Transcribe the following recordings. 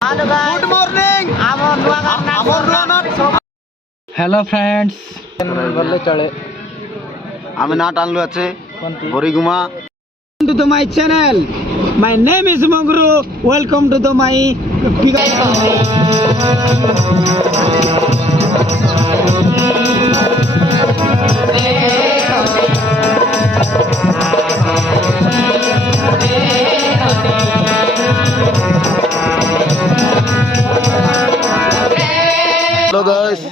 Hello guys. Good morning. Hello friends बोले चले আমি নাট আনলু আছে বরিগুমা to the my channel. My name is Mangru. Welcome to the my hello guys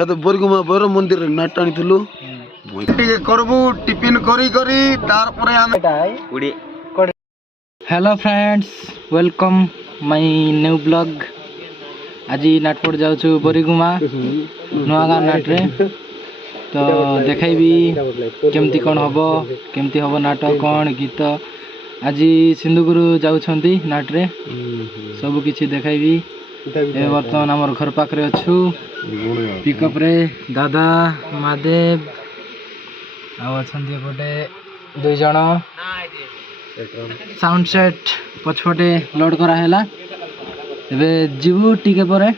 এত বরিগুমা বড় মন্দির নাট আনিଥିଲୁ ଟିକେ করবু টিফিন করি করি তারপরে আমি উড়ি hello friends welcome my new blog आज नाटपड़ जाऊँ बोरीगुमा नुआगाँ नाट्रे तो देखाइबी केमती कौन हम केमती हम नाट कौन गीत आज सिंधुगुरु जाउछंती नाट्रे सब किछि देखाइबी ए वर्तमान आमर घर पाखरे अछु पिकअप रे दादा महादेव आछंती एपटे दुई जण साउंड सेट पछपटे लोड करा हैला एबे जीवु टिके परे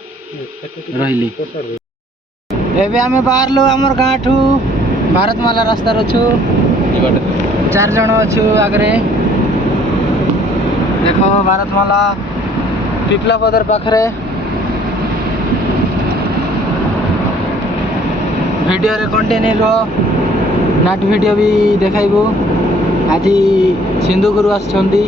रहिली एबे आमे बाहरलो हमर गाठू भारतमाला रास्ता रछु चार जण अछु आगरे देखो भारतमाला पिपला पदर पाखरे वीडियो रे कंटिन्यू रो नाट वीडियो भी देखाइबो आज सिंधुगुरु आछंती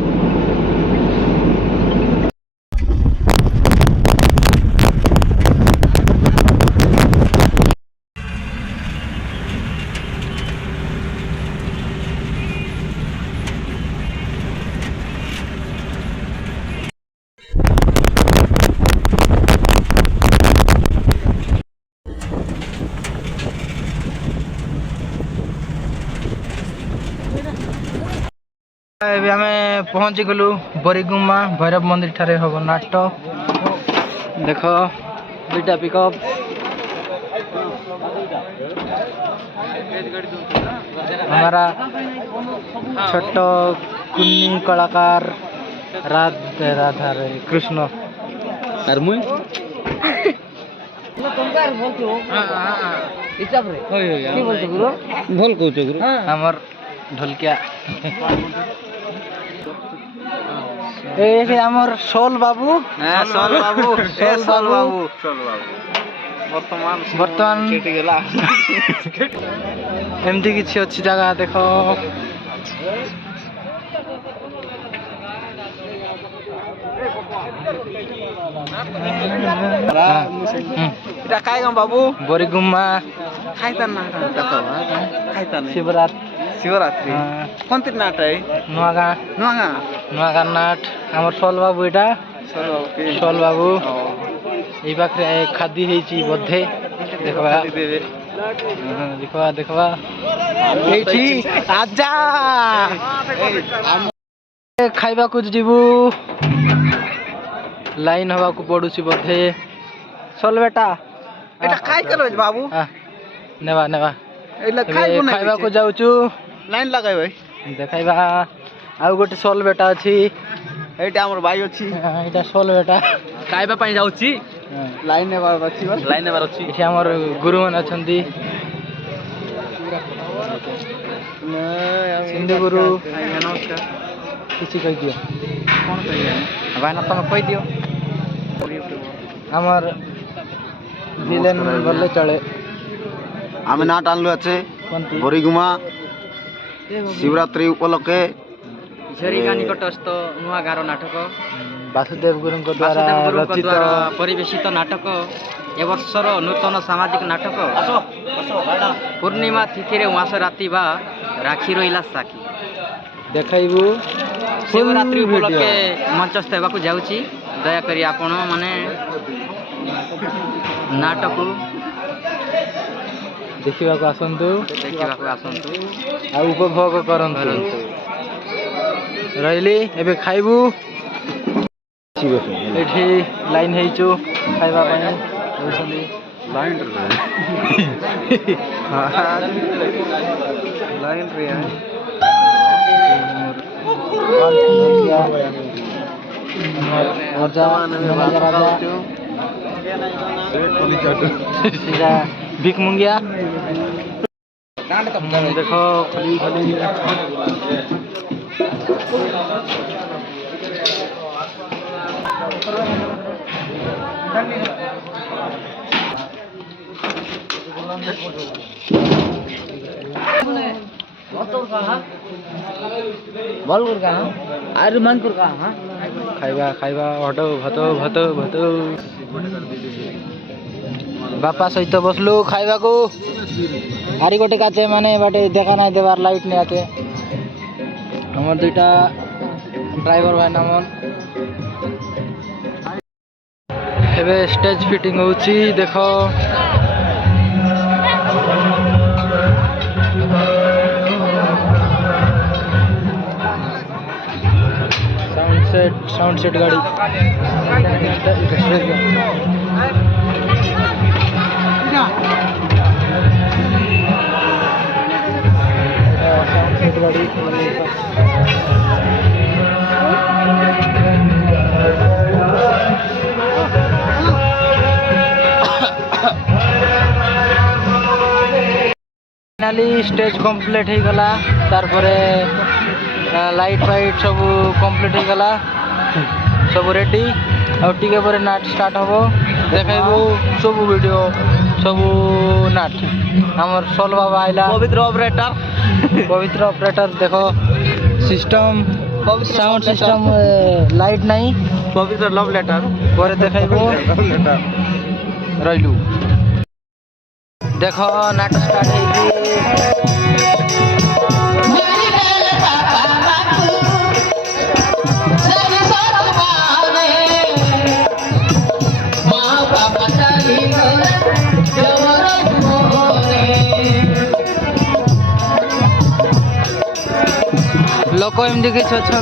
एबे हमें पहुंची गलु बोरीगुमा भैरव मंदिर ठारे हबो नाट देखो दुईटा पिकअप हमारा छोटो कुन्नी कलाकार राधा रे कृष्ण और मुई भल कहू गुरु हमर ढोलकिया ए हमर सोल बाबू সোল বাবু সোল বাবু बर्तमान एमती किसी अच्छी जगह देखो এটা কাই গাম বাবু बोरीगुमा খাইতান না দেখো খাইতান शिवरात्रि কোন তিন নাট है नुआगाँ নুয়াগা नाट हमर सोल बाबू एटा সোল বাবু কে सोल बाबू এই পাখরে খাদি ହେଇଛି ବୋଧେ देखवा দেবে देखवा देखवा এইଠି आजा खाइबा को जीवु लाइन हवा को पडुची बोधे सोल बेटा এটা কাই করবে বাবু नेवा नेवा এলা খাইবো না खाइबा को जाउछु লাইন লাগাই ভাই देखाइबा आउ गोटे सोल बेटा अछि এইটা আমার ভাই ଅଛି एटा सोल बेटा खाइबा पई जाउछि লাইন নেবার ଅଛି বল लाइन नेबार अछि एठी हमर गुरु मन अछंती सिंधु गुरु नमस्कार किछि कहि दियो কোন কইয়া भाई ना तुम कहि दियो हमर विलेन बोले चले আমি নাট আনলু আছে कोनती বরিগুমা शिवरात्रि उपलक्षे झरीगाँ निकटस्थ नुआगाँर नाटक वासुदेव गुरु द्वारा वासुदेव गुरुଙ୍କ रचित द्वारा परिवेशित नाटक ए वर्षर नूतन सामाजिक नाटक पूर्णिमा तिथिरे उआस राति बा राखी रहिला साखी देखाइबु शिवरात्रि उपलक्षे मंचस्थ हेबाकु जाउछि दयाकरी आपण माने नाटक देखिबा को आसंतु देखिबाकु आसंतु आ उपभोग करंतु रहिली एबे खाइबु एठी लाइन हेइचु खाइबा पई होसली लाइन रे लाइन रे ଭଜା ରାଜା सीधा भिक मुंगिया देखो खली खली बलगुर का आरु मानपुर का खाइबा खाइबा भटो भतो भतो भतो बापा सहित बसलु खाइबा को आरी गोटे काचे माने बाटे देखा ना देवार लाइट नहीं आके हमर दुईटा ड्राइवर भाई नामन एबे स्टेज फिटिंग होची देखो साउंड सेट गाड़ी फाइनाली स्टेज कंप्लीट हो गला तार परे लाइट फाइट सब कंप्लीट हो गला सब रेडी और टिके पर नाट स्टार्ट हबो देखाइबो सब वीडियो सब नाट हमर सोल बाबा आइला पवित्र ऑपरेटर देखो सिस्टम साउंड सिस्टम लाइट नहीं पवित्र लव लेटर पर देखाइबो रहिलु देखो नाट स्टार्ट ହେଇଛି लोक एमती किसी अच्छा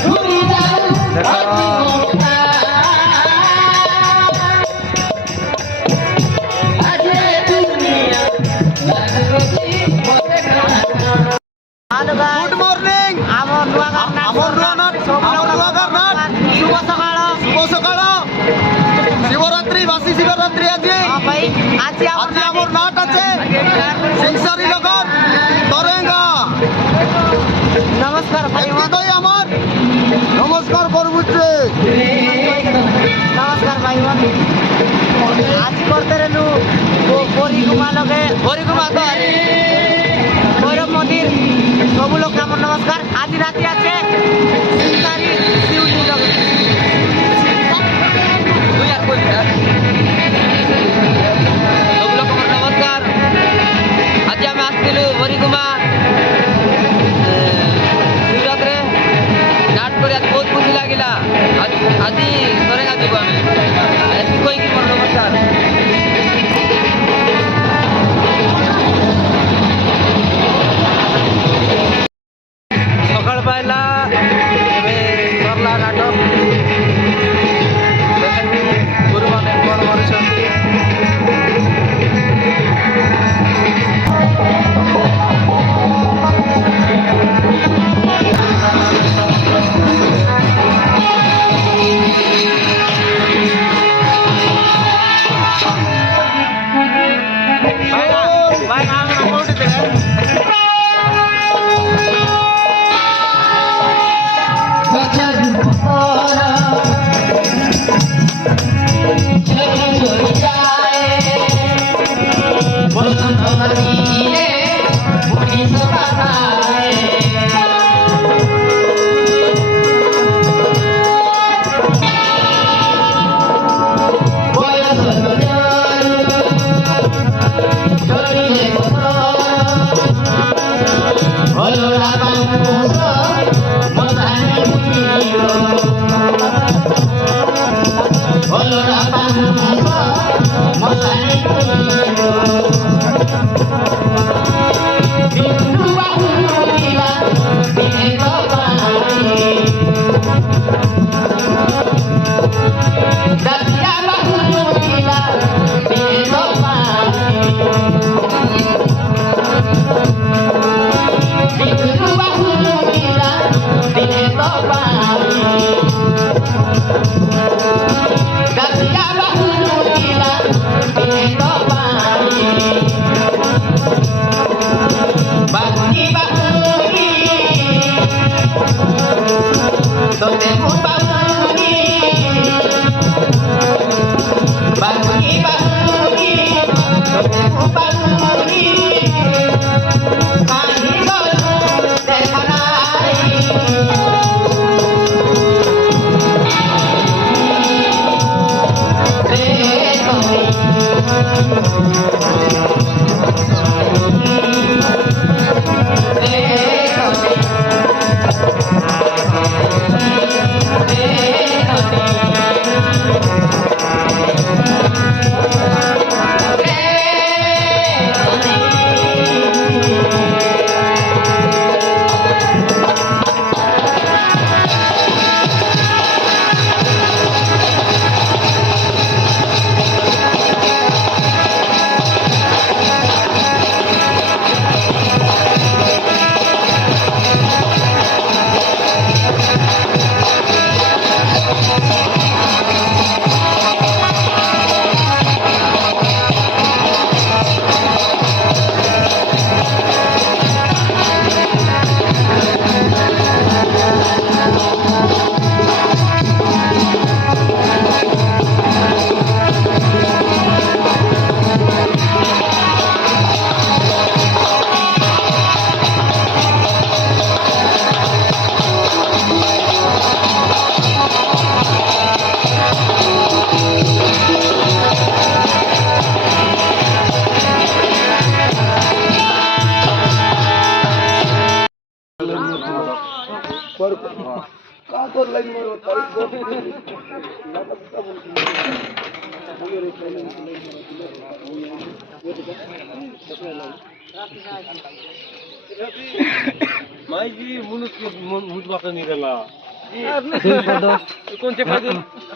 गुड मॉर्निंग शुभ सकाळ शिवरात्रि बासी शिवरात्रि आज आमर नाट আছে सिंगसारी नगर तरेंगा नमस्कार भाई আমার নমস্কার করবুছে नमस्कार भाई आज करते रहनु परिक्रमा लगे परिक्रमा कर भैरव मंदिर सब लोग का नमस्कार आज राति আছে सिंगसारी शिवजी लगे सब लोग नमस्कार आज आम आसलु परिक्रमा शिवरात्रि नाट कर बहुत खुशी लगिला आज तरेगा जीव आम कहीकि मोर नमस्कार सकाळ पाइला सरला नाटक गुरु माने कौन मरुछंती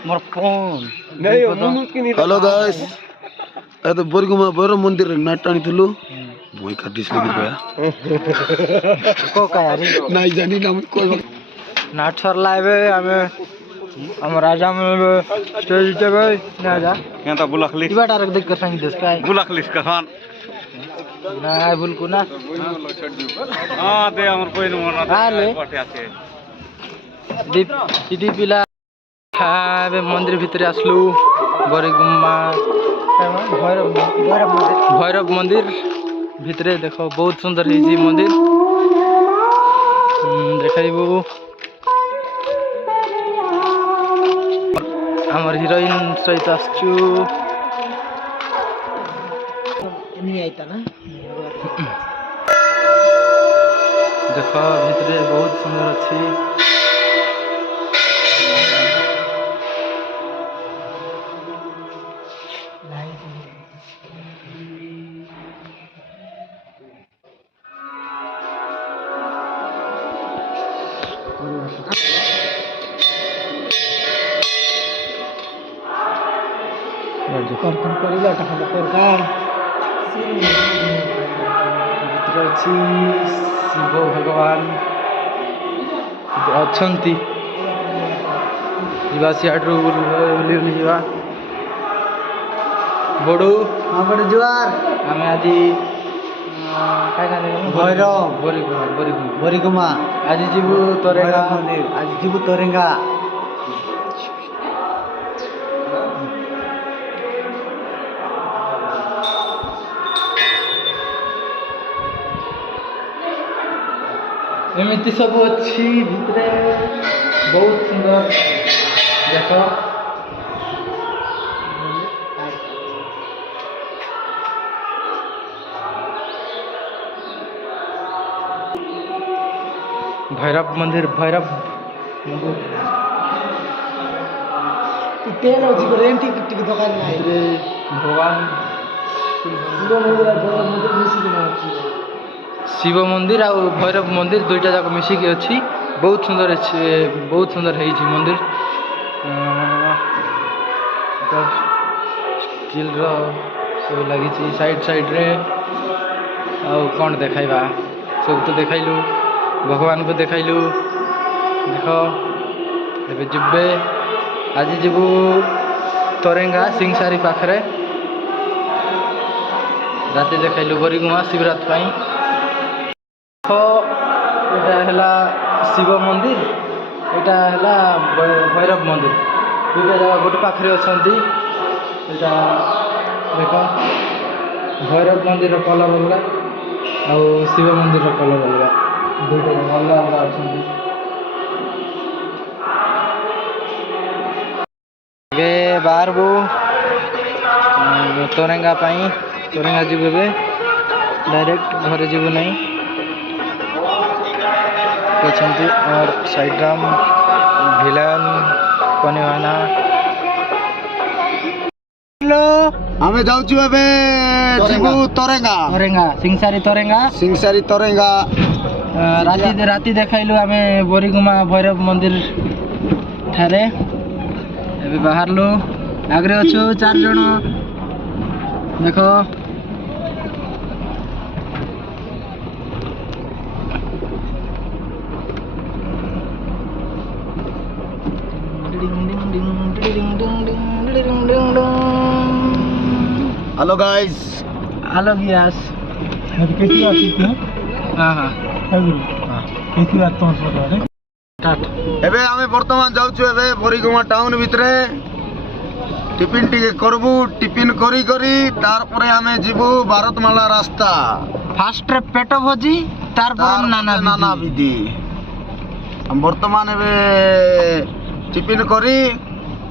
मोर फोन हेलो गाइस ए तो बोरगुमा भैरव मंदिर नाट आनीलु मुई काटिस को कायारी नाइ जानी ना कोई नाट सरला एबे आमे हम राजा में स्टेज देबे ना जा यहाँ तो बुलखली इबा डायरेक्ट देख कर संग देस काय बुलखली कहान ना बुलकु ना हाँ दे हमर कोई न आले पटे আছে दीप इदी पिला एबे मंदिर भितर आसलु बरिगुम्मा भैरव मंदिर भितरे देखो बहुत सुंदर है मंदिर देखाइबू आमर हिरोइन सहित आसचु देख भितरे बहुत सुंदर अच्छी शिव भगवान अच्छी सियाड्रु बुली बुली बड़ू हाँ बड़े जुआर आम आज भैरव बरिगुमा आज जीवु तोरेगा मंदिर आज जीवु तोरेगा एमती सब अच्छी भितरे बहुत सुंदर देख भैरव मंदिर तेल दुकान भगवान शिव मंदिर और भैरव मंदिर दुईटा जाक मिसिकी अच्छी बहुत सुंदर है मंदिर स्टील सब लगी साइड रे आउ कौन देखाइबा सब तो देखाइलु भगवान को देखाइलु देख एबे जिबे आज जीवु तोरेंगा सिंगसारी पाखरे राति देखाइलु बरिगुमा शिवरात पाई एटा शिव मंदिर एटा भैरव मंदिर दुईटा जगह गोटे पाखे अच्छा देख भैरव मंदिर कलर अलग आउ शिव मंदिर कलर अलग दुईटा जगह अलग अलग अच्छा बाहरबू तोरेंगा जीव डायरेक्ट घरे जीव नहीं और साइड्राम भिलन कनिवाना हेलो आमे जाउछु एबे जीवु तोरेंगा सिंगसारी तोरेंगा राति देखाइलु आमे बोरीगुमा भैरव मंदिर ठारे एबे बाहरलु आगरे अछु 4 जण देखो हेलो गाइस हेलो गियास कैसी आती थी हां हां कैसी बात तो बता स्टार्ट एबे आमे वर्तमान जाउछु एबे बोरीगुमा टाउन भितरे टिफिन टिके करबू टिफिन करी करी तार परे आमे जीवु भारतमाला रास्ता फास्ट रे पेट भोजी तार पर नाना विधि हम वर्तमान एबे टिफिन करी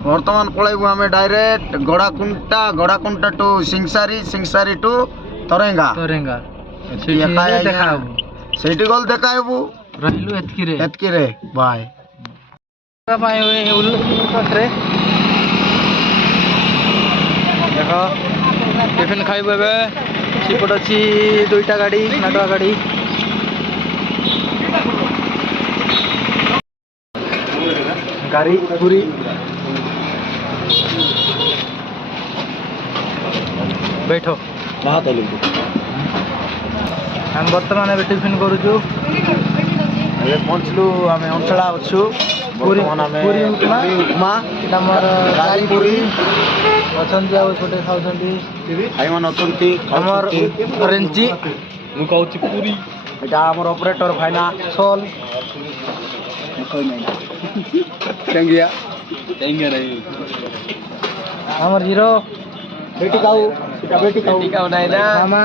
वर्तमान पळाइबू आमे डायरेक्ट गड़ाकुंटा टू सिंगसारी टू तोरेंगा सेठी गल देखाइबू रहिलु एतकी रे बाय ପାଖରେ ଦେଖ ଟିଫିନ୍ ଖାଇବୁ ଏବେ। ସେପଟେ ଅଛି ଦୁଇଟା ଗାଡ଼ି, ନାଟୁଆ ଗାଡ଼ି। ଗାଡ଼ି ପୁରୀ बैठ आम बर्तमान ए टिफिन करूँ। पहुँचलु आम अंचला अच्छु पूरी पूरी उपमा मोर गाड़ी पूरी अच्छा आउटे खाऊँ भाईमान आमर रेंची ମୁଁ କହୁଛି ପୁରୀ এটা আমার অপারেটর ভাইনা सोल টেঙ্গিয়া आमर जीरो बेटी खाऊ এটা बेटी खाऊ मामा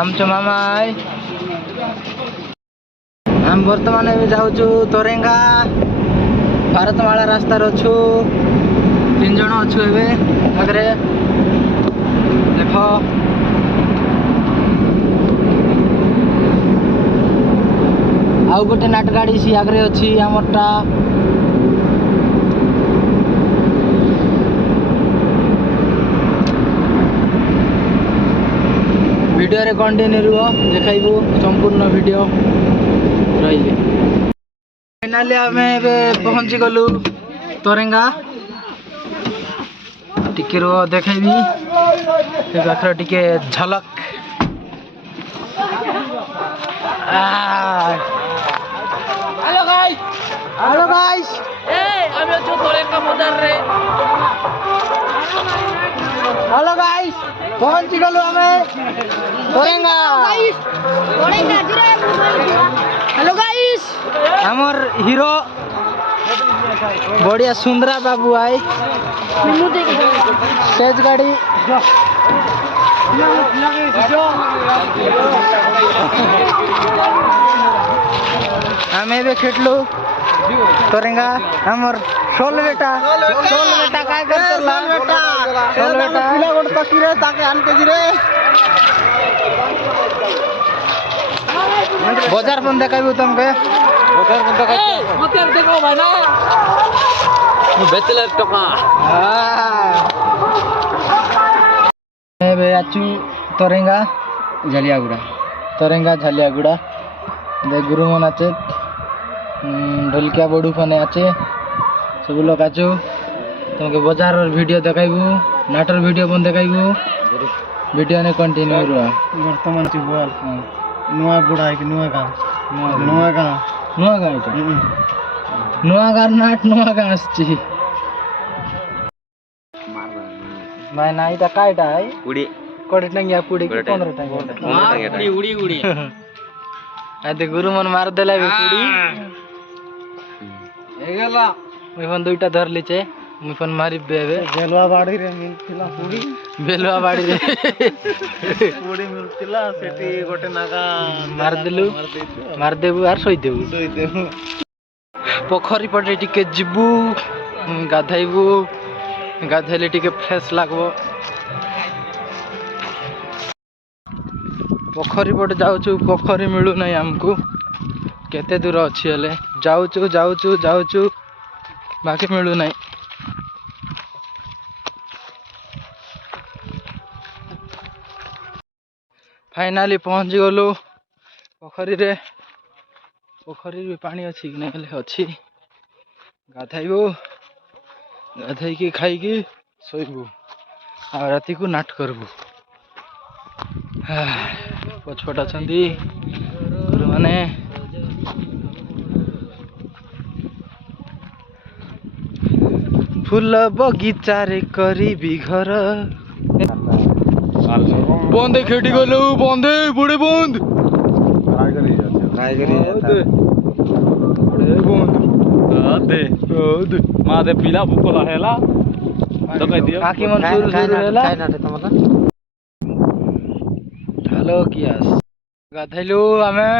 आमचो मामा आए आम बर्तमान ए जाऊँ तोरेंगा भारतमाला रास्तार अच्छु 3 जन अच्छु ए आगे देख आउ गोटे नाट गाड़ी सी आगे अच्छी आमरटा वीडियो रे कंटिन्यू रुह देखाइबू संपूर्ण वीडियो रही। फाइनाली आम पहुँची गलु तोरेंगा टिके रुह देखेबी पाखर टिके झलक। हेलो गाइस हेलो गाइस पहुँची गलु आम तोरेंगा। हेलो गाइस हमर हीरो बढ़िया सुंदरा बाबू आए तेज गाड़ी आम ए खेटलु तोरेंगा हमर सोल बेटा काय करला सोल बेटा पिला गोट तकी रे ताके आन के जी रे बाजार बंद देखाइबू तुमके बाजार बंद देखाइ मते देखो भाई ना बेचलर टका ए बे आचू तोरेंगा झालियागुड़ा दे गुरुमन आचे ढोलकिया बड़ू फने आचे सब लोग आचु तुमके बाजार वीडियो देखाइबू नाटर वीडियो बंद देखाइबू वीडियो ने कंटिन्यू रुआ वर्तमान बोल नुआ बुढ़ा है कि नुआ गाँव नाट नुआ गाँव आसची मैं ना इटा काइटा है उड़ी कोड़े टंगिया पुड़ी के 15 टंगिया उड़ी आते गुरुमन मार देला बे पुड़ी ए गेला मैं फोन दुईटा धर लीचे मैं फोन मारी बेबे बेलवा बाड़ी रे मिलतिला पुड़ी बेलवा बाड़ी रे पुड़ी मिलतिला सेठी गोटे नागा मार देबू आर सोई देबू पोखरी पटे टिके जिबू गाधैबू गाधैले टिके फ्रेश लागबो पोखरी पटे जाऊँ पोखरी मिलू नहीं आमको केते दूर अच्छी हेले जाऊँ बाकी मिलू नहीं। फाइनाली पहुँच गलु पोखरी रे पोखरी भी पानी अच्छी कि नहीं अच्छी गाधैबू गाधैकी खाइकी शोबू आ राति को नाट करबू पछपट अच्छा गुरु माने फूल बगीचा रे करी घर बंदे खेटी गलु बंदे बुढ़े बंद मादे पिला भूकला हेला तो कह दियो काकी मन शुरू हेला हेलो कियास गाधैलु आमे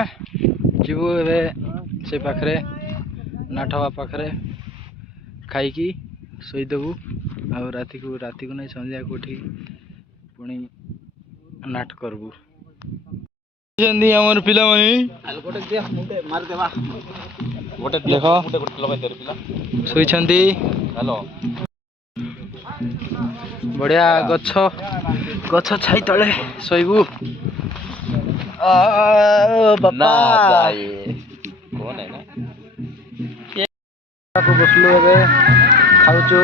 जीवु एबे से पाखरे नाठवा पाखरे खाइकी सोई देबू आ राति को नहीं संध्या को उठी पुणी नाट करबू जंदी हमर पिला माने ଗୋଟେ ଦେଖ। ଗୋଟେ ଗୋଟେ ଲଗାଇ ଦେରେ ପିଲା ଶୋଇଛନ୍ତି ହ୍ୟାଲୋ ବଢିଆ ଗଛ ଗଛ ଛାଇ ତଳେ ଶୋଇବୁ ବାପା କଣ ନା ବସିଲୁ ଏବେ ଖାଉଛୁ